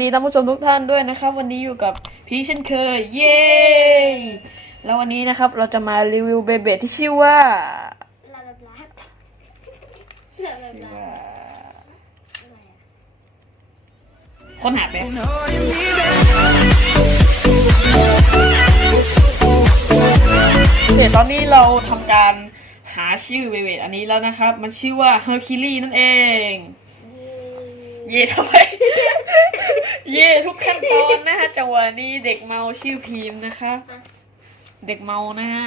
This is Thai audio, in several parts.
ดีท่านผู้ชมทุกท่านด้วยนะครับ วันนี้อยู่กับพีชเช่นเคย เย้แล้ววันนี้นะครับเราจะมารีวิวเบเบที่ชื่อว่าลาลาลาลาลาบลาค้นหาไปโอเคตอนนี้เราทำการหาชื่อเบเบอันนี้แล้วนะครับ มันชื่อว่าเฮอร์คิลี่นั่นเอง เย่ทำไม เย่ทุกขั้นตอนนะฮะจังหวะนี้เด็กเมาชื่อพีมนะคะ เด็กเมานะฮะ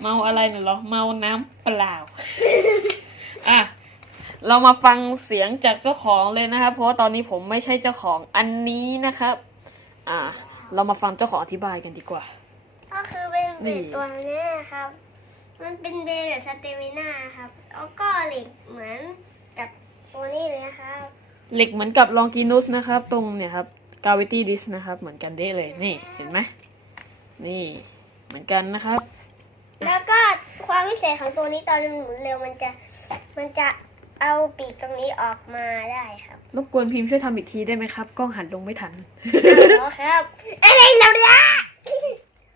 เมาอะไรเนี่ยเหรอเมาน้ำเปล่าอะเรามาฟังเสียงจากเจ้าของเลยนะครับเพราะว่าตอนนี้ผมไม่ใช่เจ้าของอันนี้นะครับ อะเรามาฟังเจ้าของอธิบายกันดีกว่า ก็คือเบนี่บีตัวเนี้ยครับ มันเป็นเบแบบสเตมิน่าครับ แล้วก็เหล็กเหมือนกับตัวนี้เลยนะครับ เหล็กเหมือนกับลองกินุสนะครับ ตรงเนี่ยครับ gravity disk นะครับ เหมือนกันเด้เลยนี่เห็นไหมนี่เหมือนกันนะครับ แล้วก็ความพิเศษของตัวนี้ตอนมันหมุนเร็วมันจะมันจะเอาปีกตรงนี้ออกมาได้ครับรบกวนพิมพ์ช่วยทำอีกทีได้ไหมครับกล้องหันลงไม่ทันอ๋อครับอะไรเราเนี่ย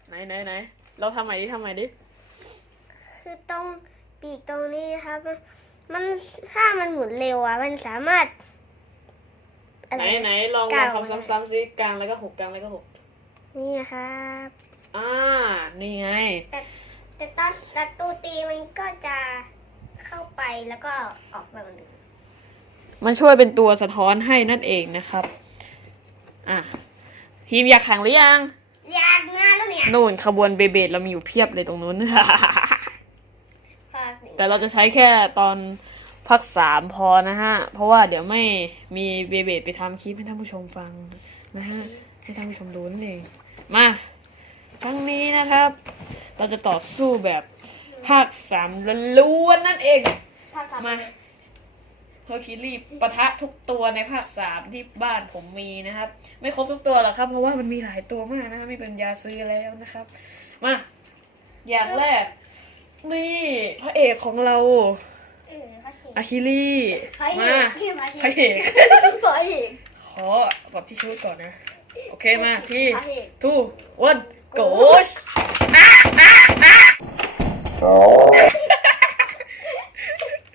ไหนไหนไหนเราทำใหม่ดิทำใหม่ดิคือตรงปีกตรงนี้ครับ มันถ้ามันหมุนเร็วอะมันสามารถอะ ไหนรไหนลองลกอลางงทำซ้ำๆซิกลางแล้วก็หกกลางแล้วก็หกนี่นะครับอ่านี่ไง แต่ตอนศัตรูตีมันก็จะเข้าไปแล้วก็ออกแบบนึงมันช่วยเป็นตัวสะท้อนให้นั่นเองนะครับ อะพิมพ์อยากแข่งหรือยัง อยากงานแล้วเนี่ยนู่นขบวนเบเบดเรามีอยู่เพียบเลยตรงนู้นภาคหนึ่งแต่เราจะใช้แค่ตอน ภาคสามพอนะฮะ เพราะว่าเดี๋ยวไม่มีเบเบดไปทำคลิปให้ท่านผู้ชมฟังนะฮะ ให้ท่านผู้ชมดูนั่นเอง มาครั้งนี้นะครับ เราจะต่อสู้แบบภาคสามล้วนๆนั่นเอง ภาคสามมาเฮอร์คิวลี่ปะทะทุกตัวในภาคสามที่บ้านผมมีนะครับ ไม่ครบทุกตัวหรอกครับ เพราะว่ามันมีหลายตัวมากนะครับไม่เป็นยาซื้อแล้วนะครับ มา อย่างแรก นี่พระเอกของเราเออภาคเอกอาคิลี่พระเอมากพี่พพระระเอเอกกพระเอกขอปรับที่ชุดก่อนนะ โอเคมาที่พระเอกทูวันโกช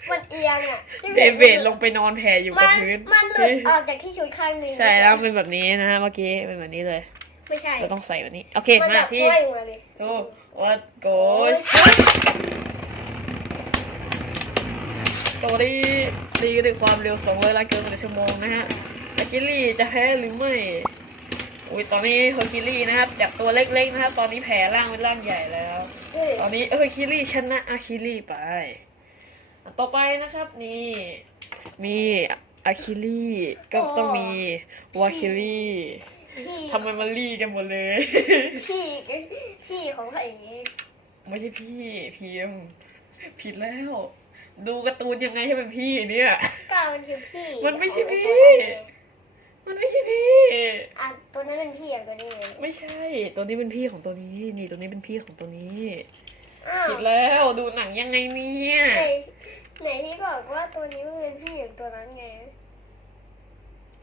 มันเอียงอะเบเบดลงไปนอนแผ่อยู่มักับนพื้นมันหลุดออกจากที่ชุดข้างหนึงใช่แล้วเป็นแบบนี้นะฮะเมื่อกี้เป็นแบบนี้เลยไม่ใช่เราต้องใส่แบบนี้ โอเคมันมาแบบที่ห้อยมาเลยทูวันโกช ตัวนี้ตีด้วยความเร็ว 200ล้านกิโลเมตรต่อชั่วโมงนะฮะอากิลี่จะแพ้หรือไม่อุ้ยตอนนี้เฮอร์คิลี่นะครับ จากตัวเล็กๆนะครับ ตอนนี้แผ่ร่างเป็นร่างใหญ่แล้วเฮ้ยตอนนี้เฮอร์คิลี่ชนะอาคิลี่ไปอะต่อไปนะครับนี่มีอาคิลี่ก็ต้องมีวาคิลี่พี่ทำไมมันลี่กันหมดเลย พี่พี่ของพระเอกไม่ใช่พี่พีมผิดแล้ว ดูการ์ตูนยังไงให้เป็นพี่เนี่ยก้าวมันคือพี่มันไม่ใช่พี่ของตัวนั้นเองมันไม่ใช่พี่ อะตัวนั้นเป็นพี่อะตัวนี้เลยไม่ใช่ ตัวนี้เป็นพี่ของตัวนี้ นี่ตัวนี้เป็นพี่ของตัวนี้อ้าวผิดแล้วดูหนังยังไงเนี่ย ไหนไหนที่บอกว่าตัวนี้มันเป็นพี่ของตัวนั้นไง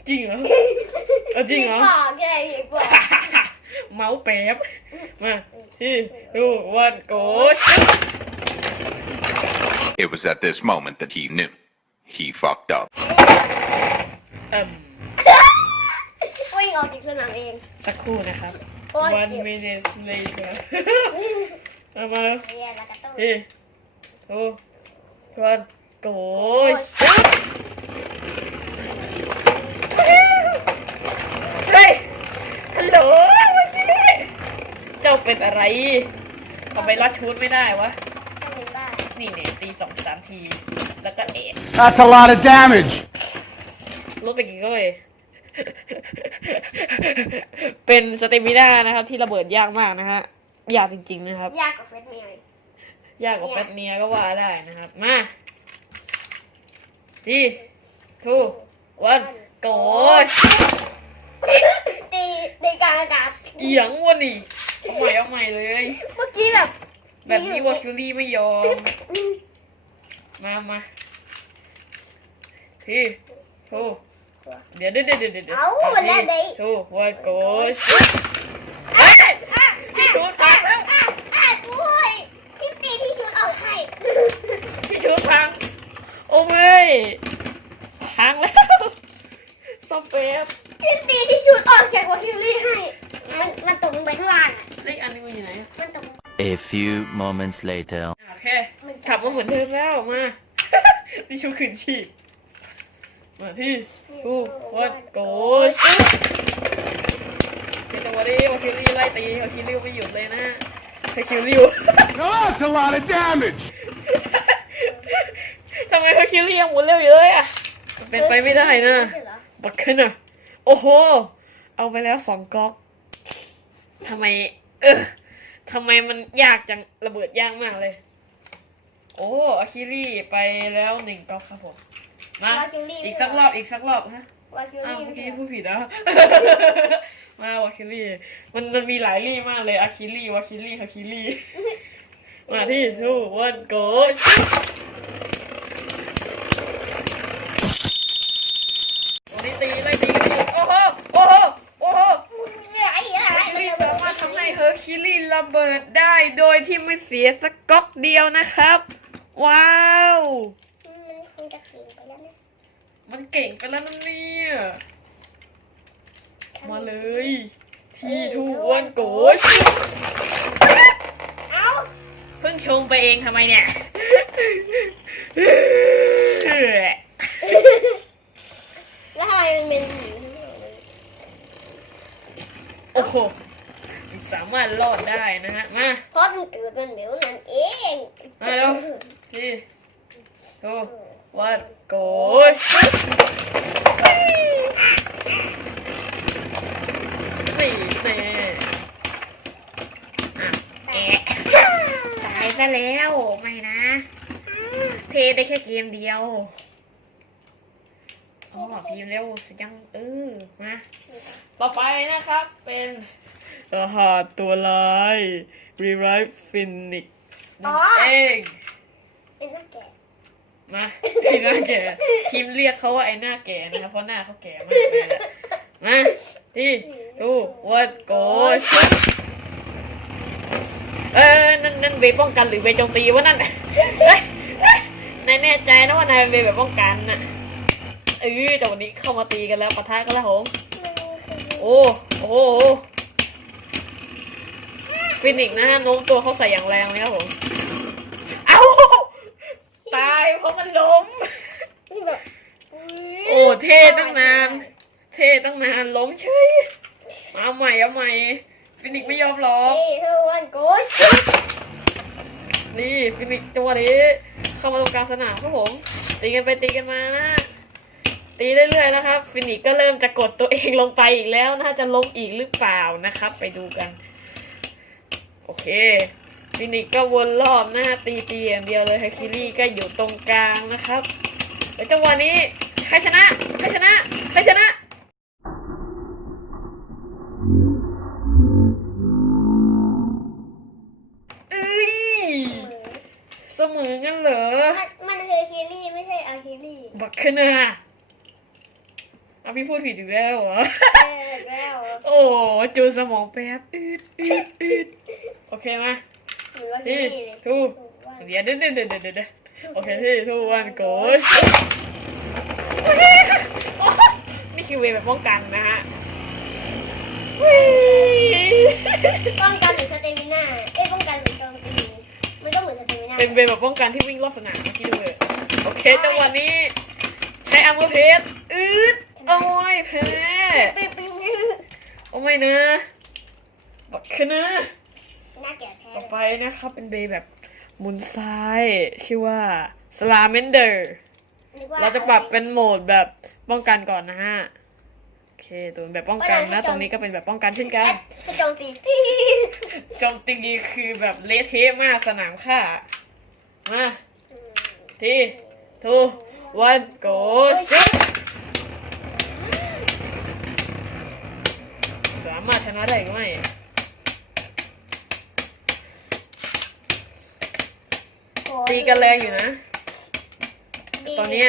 จริงเหรอเออจริงเหรอ พี่บอกแค่พี่บอก เมาส์แป๊บมาที่ดูวันโกด It was at this moment that he knew. He fucked up. เอิ่มวิ่งออกจากสนามเอง สักครู่นะครับ โอ้ย one เจ็บ minute later มามาเรียนแล้วก็ต้องที่ดูวันโกดเฮ้ย ฮัลโหลเมื่อกี้เจ้าเป็นอะไรทำไมรัดชุดไม่ได้วะต้องเป็ นบ้านี่เนี่ยตีสองสามที แล้วก็เอะ That's a lot of damage. ลดไปกี่ก้อยเป็นสเตมิน่านะครับ ที่ระเบิดยากมากนะฮะ ยากจริงๆนะครับ ยากกว่าเฟสเมียร์ยากกว่าแฟตเนียก็ว่าได้นะครับ มาที่ทูวันโกดตีในกลางอากาศเอียงวะนี่เอาใหม่เอาใหม่เลย เมื่อกี้แบบ แบบนี้วอคิวลี่ไม่ยอม มามาที่ทูตัวเดี๋ยวเดี๋ยวเดี๋ยวเดี๋ยวเดี๋ยวเอ้าแล้วเดี๋ยวทูวันโกชพี่ชูพังแล้วอะอะอุ้ยพี่ตีที่ชุดออกให้พี่ชูพัง โอ้ไม่พังแล้วซอมเปียบพี่ตีที่ชุดออกจากวอคิลลี่ให้ มันมันตกลงไปข้างล่างอะเลขอันนี้มันอยู่ไหนอะมันตก A few moments later. โอเค กลับมาเหมือนเดิมแล้วมาพี่ชูขืนฉีกมาที่ทูวันโกชเป็นจังหวะนี้วาคิริไล่ตีวาคิริวไม่หยุดเลยนะเฮคิริว Now that's a lot of damage. ทำไมเฮคิริยังหมุนเร็วอยู่เลยอะมันเป็นไปไม่ได้นะเหรอบักขึ้นอะโอ้โห เอาไปแล้วสองก๊อกทำไม เออทำไมมันยากจังระเบิดยากมากเลย โอ้อาคิริไปแล้วหนึ่งก๊อกครับผม มาวาคิลลี่อีกสักรอบอีกสักรอบฮะวาคิลอ้าวลี่เมื่อไม่กี้ใช่พูดผิดนะ มาวาคิรีมันมันมีหลายรี่มากเลยอาคิรีวาคิรีฮาคิรีมาที่ทูวันโกวันนี้ตีไล่ตีกันอยู่โอ้โหโอ้โหโอ้โหใหญ่ใหญ่วาคิรีสามารถทำให้เฮอร์คิรีระเบิดได้โดยที่ไม่เสียสักก๊อกเดียวนะครับ ว้าว มันคงจะเสียงไปแล้วนะมันเก่งไปแล้วนะเนี่ย มาเลย ที่ทูวันโกชเอ้าเพิ่งชงไปเองทำไมเนี่ย แล้วทำไมมันเป็นหมูโอ้โหมัน สามารถรอดได้นะฮะ มา เพราะมันเกิดมันเหลวนั่นเองมาเร็วที่ทูวันโกชนี่แน่อะแอะตายซะแล้ว ไม่นะ เทได้แค่เกมเดียวอ๋อพิมพ์เร็วยังเออมา ต่อไปนะครับเป็น รหัสตัวลาย Revive Phoenix นั่นเองไอ้นั่นแก่มาไอ้หน้าแก่พิมพ์เรียกเขาว่าไอ้หน้าแก่นะครับเพราะหน้าเขาแก่มากเลยอะมาที่ดูวันโกชุดเออนั่นนั่นเบย์ป้องกันหรือเบย์โจมตีวะนั่นเอ้ยเอ้ยนายแน่ใจนะว่านายเป็นเบย์แบบป้องกันน่ะเออแต่วันนี้เข้ามาตีกันแล้วปะทะกันแล้วผมโอ้ โอ้โห ฟินิกซ์นะฮะโน้มตัวเขาใส่อย่างแรงเลยครับผม เอ้า ตายเพราะมันล้ม นี่แบบโอ้เท่ตั้งนาน เท่ตั้งนานล้มเฉยเอาใหม่เอาใหม่ ฟินิกซ์ไม่ยอมหรอกเอ้เธอวันโกชนี่ฟินิกซ์จังหวะนี้ เข้ามาตรงกลางสนามครับผมตีกันไปตีกันมานะ ตีเรื่อยๆนะครับ ฟินิกซ์ก็เริ่มจะกดตัวเองลงไปอีกแล้วนะจะล้มอีกหรือเปล่านะครับ ไปดูกัน โอเคฟินิกซ์ก็วนรอบนะฮะตีตีอย่างเดียวเลยไฮคิรี่ก็อยู่ตรงกลางนะครับแล้วจังหวะนี้ใครชนะใครชนะใครชนะเอ้ยเสมองั้นเหรอ มันมันคือคิรี่ไม่ใช่อาคิรี่ บักขึ้นนะ เอาพี่พูดผิดอีกแล้วเหรอเออแล้วโอ้จูนสมองแป๊บอืดอืดอืดโอเคมาหรือว่าคิที่รี่เลยทูเดี๋ยวเดี๋ยวเดี๋ยวเดี๋ยวเดี๋ยวเดี๋ยวโอเคที่ทูวันโกชนี่คือเวย์แบบป้องกันนะฮะวิ่งป้องกันหรือสเตมิน่าเอ้ยป้องกันหรือโจมตีมันก็เหมือนสเตมิน่าเป็นเวย์แบบป้องกันที่วิ่งรอบสนามเมื่อกี้ดูเลย โอเคจังหวะนี้ ใช้อาร์เมอร์เพสอืด โอ้ยแพ้ปิ๊งปิ๊งโอ้ไม่นะบักคือนะหน้าแก่แท้ต่อไปนะครับเป็นเบย์แบบหมุนซ้าย ชื่อว่าสลาเมนเดอร์นึกว่เราจะปรับเป็นโหมดแบบป้องกันก่อนนะฮะโอเคตัวแบบป้องกันนะตรงนี้ก็เป็นแบบป้องกันเช่นกันให้โจมตีที่โจมตีคือแบบเละเทะมากสนามค่ามาที่ทูวันโกชุดสามารถชนะได้หรือไม่ตีกันแรงอยู่นะตอนเนี้ย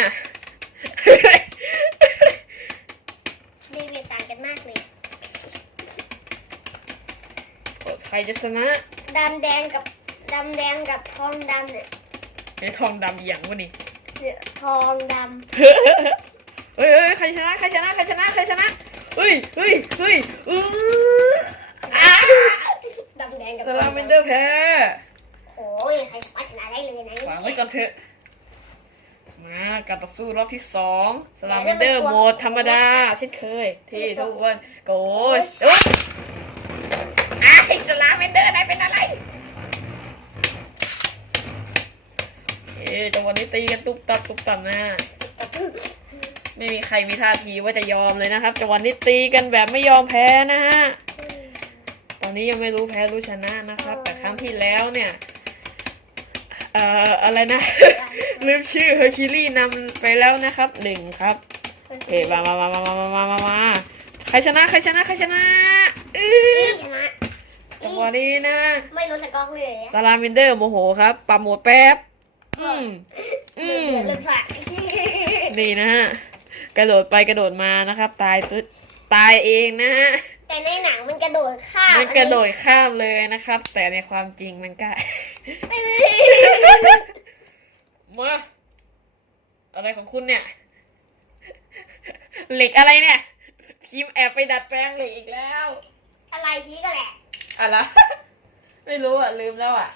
กันมากเลย ใครจะชนะดำแดงกับดำแดงกับทองดำเนี่ยไอ้ทองดำอหย่างวะนี่ทองดเฮ้ยเฮ้ยใครชนะ ใครชนะ ใครชนะ ใครชนะ เฮ้ยเฮ้ยเฮ้ยอื้ออะำดำแดงกับสลาเมนเดอร์แพ้โอ้ยใครสามารถชนะได้เลยนะวางไว้ก่อนเถอะ มาการต่อสู้รอบที่สองสลาเมนเดอร์โหมดธรรมดาเช่นเคย ที่ทุกคนโกยโอ๊ยไอ้สลาเมนเดอร์นายเป็นอะไรเอ๊ะจังหวะนี้ตีกันตุ๊บตับตุ๊บตับนะ ไม่มีใครมีท่าทีว่าจะยอมเลยนะครับจังหวะนี้ตีกันแบบไม่ยอมแพ้นะฮะตอนนี้ยังไม่รู้แพ้รู้ชนะนะครับ แต่ครั้งที่แล้วเนี่ยเอ่ออะไรนะ ลืมชื่อเฮอร์คิวลี่นำไปแล้วนะครับหนึ่งครับเอ๊ะมามามามามามามามาใครชนะใครชนะใครชนะอื้อีอชนะจังหวะนี้นะ ไม่รู้สกอร์เลยซาลามินเดอร์โมโหครับปรับโหมดแป๊บอืมอืมเลือดฝาดนี่นะฮะ กระโดดไปกระโดดมานะครับ ตายตึ๊ดตายเองนะฮะแต่ในหนังมันกระโดดข้ามมันกระโดดข้ามเลยนะครับ แต่ในความจริงมันก็ อันนี้มาอะไรของคุณเนี่ย เหล็กอะไรเนี่ยพิมพ์แอบไปดัดแปลงเหล็กอีกแล้ว อะไรพีก็แหละอะไร ไม่รู้อะลืมแล้วอะ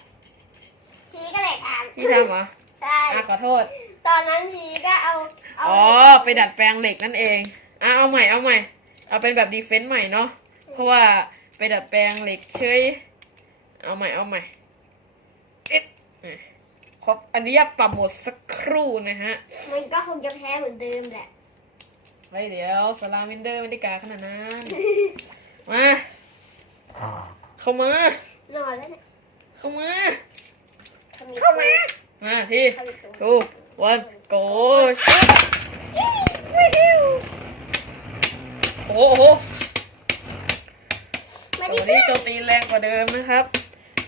พีก็แหละอ่านพี่ทำเหรอ ใช่ อะขอโทษ ตอนนั้นพีก็เอาเอาอ๋อ ไปดัดแปลงเหล็กนั่นเองอะเอาใหม่ เอาใหม่ เอาเป็นแบบดีเฟนต์ใหม่เนาะ เพราะว่าไปดัดแปลงเหล็กเฉย เอาใหม่ เอาใหม่เอ๊ะขออันนี้ปรับโหมดสักครู่นะฮะ มันก็คงจะแพ้เหมือนเดิมแหละ ไว้เดี๋ยวสลามินเดอร์ไม่ได้กาขนาดนั้น มา เข้ามานอนแล้วเนี่ยเข้ามา เข้ามา มาพี่ทูวันโกโอ้โหมาโอ้ดิโหนี่โจมตีแรงกว่าเดิมนะครับ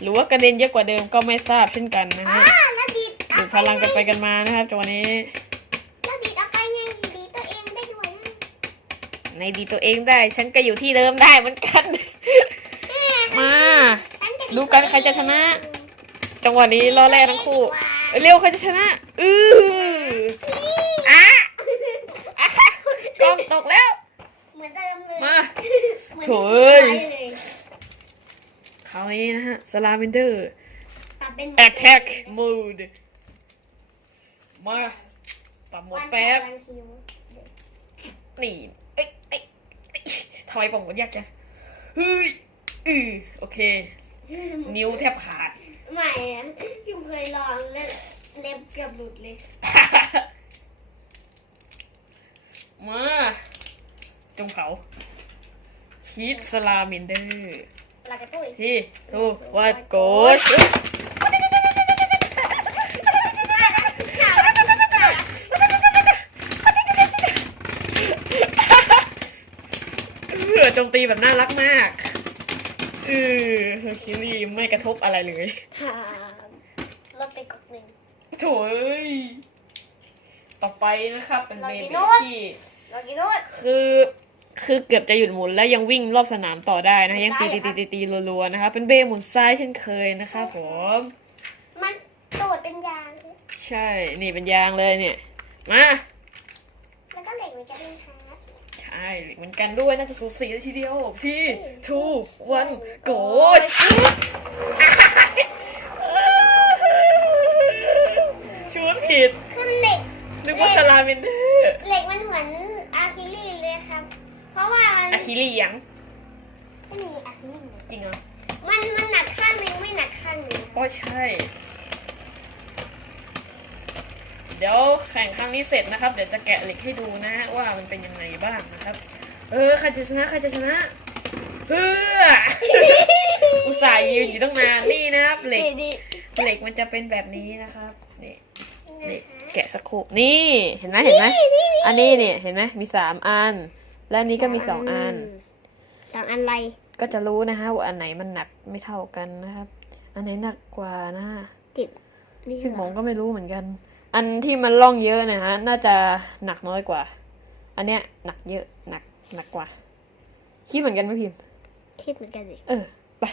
หรือว่ากระเด็นเยอะกว่าเดิมก็ไม่ทราบเช่นกันนะอ่าฮะแล้วดีดดูพลังกันไปกันมานะครับจังหวะนี้แล้วดีดเอาไปยังดีดตัวเองได้ด้วยนะในดีตัวเองได้ ฉันก็อยู่ที่เดิมได้เหมือนกัน มาฉันจะดูกันใครจะชนะ จังหวะนี้ล้อแรกทั้งคู่ เร็วใครจะชนะ อืออะอะกล้องตกแล้ว เหมือนเดิมเลยมา เหมือนโถ่ที่เอ้ยคิดไว้เลยคราวนี้นะฮะ สลามินเดอร์ ปรับเป็น attack mode มาปรับโหมดแป๊บ วันคิวนี่เอ้ยเอ้ยเอ้ยทำไมผมมันยากจังเฮ้ยอือโอเค นิ้วแทบขาดไม่อะพิมเคยลองเล่น เล็บเกือบหลุดเลย มาจงเผาฮีทสลามินเดอร์ลากระตุ้ยที่ทูวัดโกดเออโจมตีแบบน่ารักมากเออเฮอร์คิวลี่ไม่กระทบอะไรเลย ฮ่าลดไปกดหนึ่ง โถเอ้ยต่อไปนะครับ เป็นเมนลากิโนสที่ลากิโนุดคือคือเกือบจะหยุดหมุนแล้วยังวิ่งรอบสนามต่อได้นะยังตีได้ตีเหรอตีตีตีรัวๆนะครับเป็นเบหมุนซ้ายเช่นเคยนะครับผม มันตูดเป็นยางใช่นี่เป็นยางเลยเนี่ย มาแล้วก็เหล็กมันจะเป็นฮาร์ดใช่เหมือนกันด้วยน่าจะสูสีเลยทีเดียวที่ทูวันโกช ชูดผิด คือเหล็ก นึกว่าสลาเมนเดอร์เหล็กมันเหมือนอาร์คิลี่เลยครับ เพราะว่ามันอะคิริยังไม่มีอาร์คิลี่จริงเหรอ มันมันหนักข้างหนึ่งไม่หนักข้างหนึ่งก็ใช่ เดี๋ยวแข่งครั้งนี้เสร็จนะครับ เดี๋ยวจะแกะเหล็กให้ดูนะ ว่ามันเป็นยังไงบ้างนะครับ เออใครจะชนะใครจะชนะ เพื่อ อุตส่าห์ยืนอยู่ตั้งนานนี่นะครับเหล็ก ดีเหล็กมันจะเป็นแบบนี้นะครับ นี่นี่แกะสักครู่นี่เห็นไหมเห็นไหมอันนี้เนี่ยเห็นไหมมีสามอัน และอันนี้ก็มีสองอัน สองอันอะไร ก็จะรู้นะฮะว่าอันไหนมันหนักไม่เท่ากันนะครับ อันไหนหนักกว่านะติดนี่ซึ่งเหผรอมก็ไม่รู้เหมือนกัน อันที่มันล่องเยอะเนะฮะน่าจะหนักน้อยกว่า อันเนี้ยหนักเยอะหนักหนักกว่า คิดเหมือนกันไหมพิมพ์คิดเหมือนกันเลยเออไป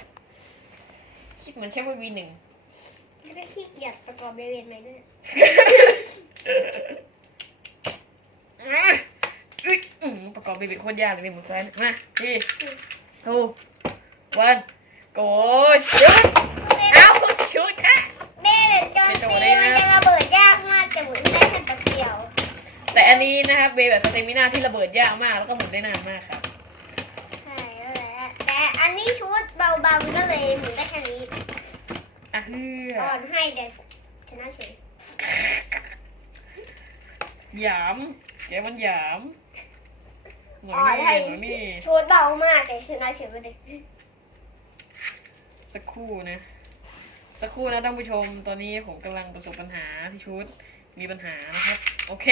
คิดเหมือนใช้วีหนึ่ง ไม่ได้ขี้เกียจประกอบเบเวนไหมด้วยอะอุ๊ยอืมประกอบเบบีโคตรยากเลยเป็นมือแฟนมาพี่ทูวันโกชุดเอาชุดค่ะ เบเวนโจนตีมันจะระเบิดยากมากแต่หมุนได้แค่แป๊บเดียวแต่อันนี้นะครับเบแบบสเตมินาที่ระเบิดยากมากแล้วก็หมุนได้นานมากครับ ใช่แล้วแหละแต่อันนี้ชุดเบาๆก็เลยหมุนได้แค่นี้อะ เฮืออ่อนให้แต่ชนะเฉยหยามแกมันหยามหน่ออ่อนยให้นี่หน่อยนี่ชุดเบามากแต่ชนะเฉยไปเลยสักครู่นะ สักครู่นะท่านผู้ชม ตอนนี้ผมกำลังประสบปัญหาที่ชุดมีปัญหานะครับ โอเค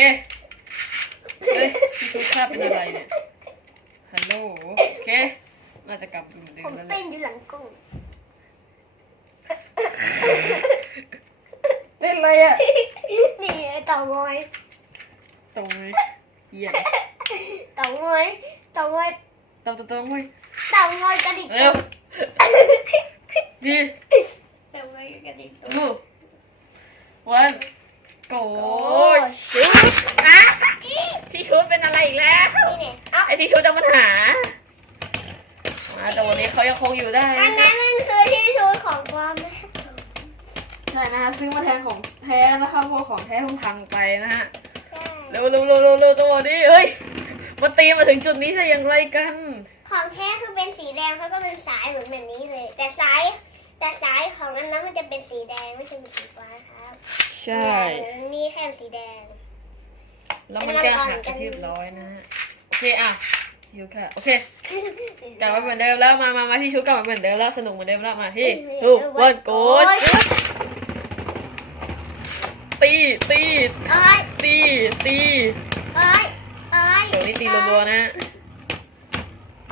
เฮ้ยที่ชุดค่าเป็นอะไรเนี่ยฮัลโหลโอเค น่าจะกลับเหมือนเดิผมมแล้วแหเต้ละนอยู่หลังกล้อง เล่นอะไรอะนี่เต่างอยตรงเลยเหยียบเต่างอยเต่างอยตรงตรงตรงไว้เต่างอยกระดิกเร็วพี่เต่างอยกระดิกตัวดูวันโกชุดอะที่ชุดเป็นอะไรอีกแล้ว นี่เนี่ยเอ้าไอที่ชุดจะปัญหาอ่าแต่วันนี้เขายังคงอยู่ได้อันนะนั้นมันคือที่ชุดของความแม่ ใช่นะฮะซื้อมาแทนของแท้นะครับเพราะของแท้เพิ่งพังไปนะฮะใช่เร็วเร็วเร็วเร็วเร็วจังหวะนี้เฮ้ยมาตีมาถึงจุดนี้ได้อย่างไรกันของแท้คือเป็นสีแดงเขาก็เป็นสายเหมือนแบบนี้เลย แต่สายแต่สายของอันนั้นมันจะเป็นสีแดงไม่ใช่เป็นสีฟ้าครับใช่นี่แค่สีแดงแล้วมันก็หักกระเทียบร้อยนะฮะโอเคอะยูค่ะโอเคกลับมาเหมือนเดิมแล้วมามามาที่ชุดกลับมาเหมือนเดิมแล้วสนุกเหมือนเดิมแล้วมาที่ทูวันโกช ตีตีเอ้ยตีตีเอ้ยเอ้ยเดี๋ยวนี้ตีรัวๆนะฮะ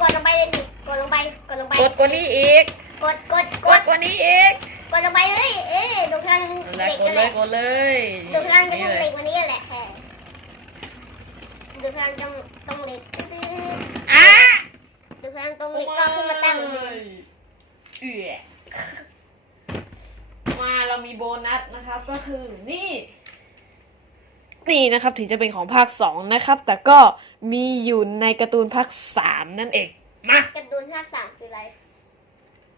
กดลงไปเลยสิกดลงไปกดลงไปกดกว่านี้อีกกดกดกกดดกว่านี้อีกกดลงไปเลยเอ๊ะดูพลังแล้เด็กกกัดนเลเลยยกดเลยดูพลังจะต้องนี่เด็เลกยกวันนี้แหละแค่ดูพลังต้องต้องเด็กตื้ออะดูพลังต้องเด็กก็ขึ้นมาตั้ง เอือ มาเรามีโบนัสนะครับ ก็คือนี่ นี่นะครับถึงจะเป็นของภาคสองนะครับ แต่ก็มีอยู่ในการ์ตูนภาคสามนั่นเอง มากระดุนภาคสามคืออะไร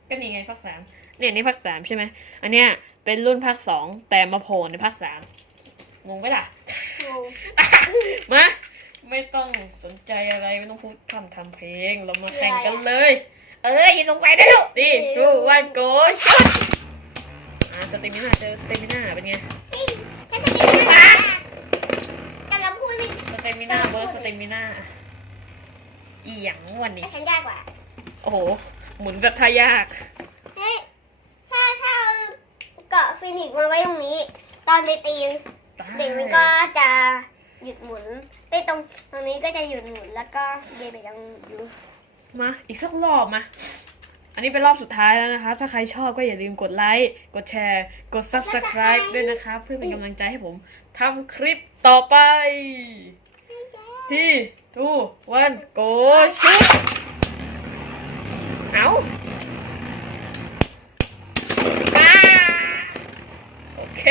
ก็นี่ไงภาคสามเนี่ยนี่ภาคสามใช่ไหมอันเนี้ยเป็นรุ่นภาคสองแต่มาโผล่ในภาคสามงงไหมล่ะงงมา ไม่ต้องสนใจอะไรไม่ต้องพูดคำทำเพลง เรามาแข่งกันเลย เอ้ยอยินสงสัยได้แล้วดีดูวันโกชุด อ่าสเตมิน่าเจอสเตมิน่าเป็นไงนี่แค่สติไม่ได้กำลังพูดนี่สเตมิน่าเบอร์สเตมิน่าอีหยังวันนี้แต่ฉันยากกว่า โอ้โห หมุนแบบทายาก เฮ้ย ถ้าถ้าเอาเกาะฟินิกซ์มาไว้ตรงนี้ ตอนไปตีเด็กมันก็จะหยุดหมุนไอ้ยตรงตรงนี้ก็จะหยุดหมุนแล้วก็เบเบยังอยู่มา อีกสักรอบมา อันนี้เป็นรอบสุดท้ายแล้วนะคะถ้าใครชอบก็อย่าลืมกดไลค์ กดแชร์ กด subscribe ด้วยนะครับ เพื่อเป็นกำลังใจให้ผมทำคลิปต่อไป ที่ทูวันโกชุดเอาอ่าโอเค